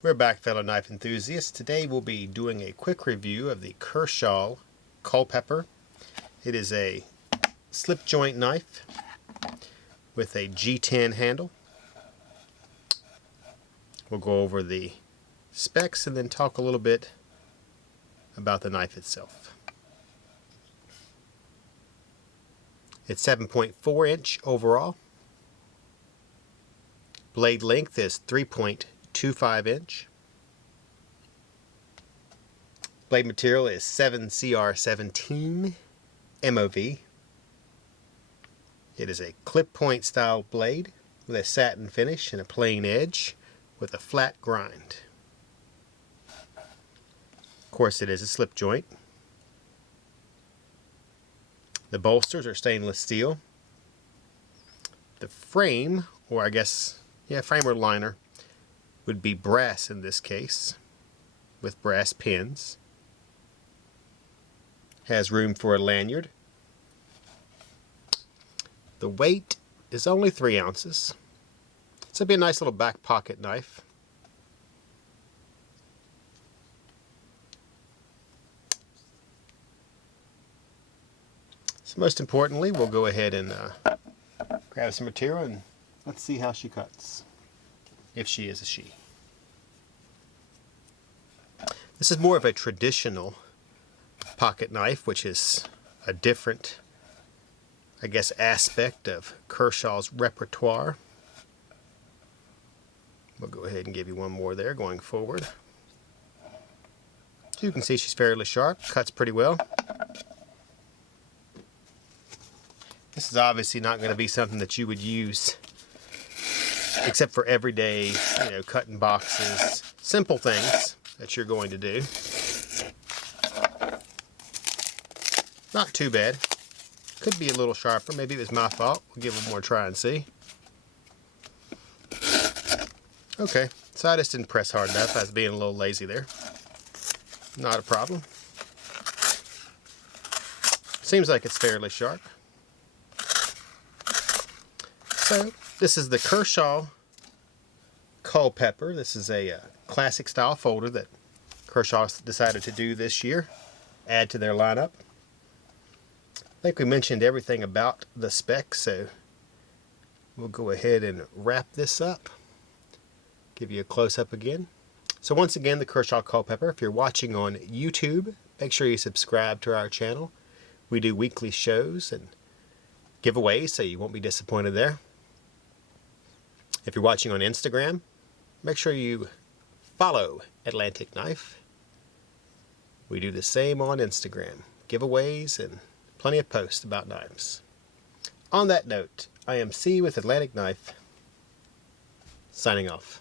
We're back, fellow knife enthusiasts. Today we'll be doing a quick review of the Kershaw Culpepper. It is a slip joint knife with a G10 handle. We'll go over the specs and then talk a little bit about the knife itself. It's 7.4 inch overall. Blade length is 3.25 inch. Blade material is 7CR17 MOV. It is a clip point style blade with a satin finish and a plain edge with a flat grind. Of course, it is a slip joint. The bolsters are stainless steel. The frame, or I guess, frame or liner, would be brass in this case, with brass pins. Has room for a lanyard. The weight is only 3 ounces. So it'd be a nice little back pocket knife. So most importantly, we'll go ahead and grab some material and let's see how she cuts, if she is a she. This is more of a traditional pocket knife, which is a different, I guess, aspect of Kershaw's repertoire. We'll go ahead and give you one more there going forward. So you can see she's fairly sharp, cuts pretty well. This is obviously not going to be something that you would use except for everyday, cutting boxes, simple things that you're going to do. Not too bad. Could be a little sharper. Maybe it was my fault. We'll give it more try and see. Okay, so I just didn't press hard enough. I was being a little lazy there. Not a problem. Seems like it's fairly sharp. So, this is the Kershaw Culpepper. This is a classic style folder that Kershaw decided to do this year, add to their lineup. I think we mentioned everything about the specs, so we'll go ahead and wrap this up. Give you a close-up again. So once again, the Kershaw Culpepper. If you're watching on YouTube, make sure you subscribe to our channel. We do weekly shows and giveaways, so you won't be disappointed there. If you're watching on Instagram, make sure you follow Atlantic Knife. We do the same on Instagram. Giveaways and plenty of posts about knives. On that note, I am C with Atlantic Knife, signing off.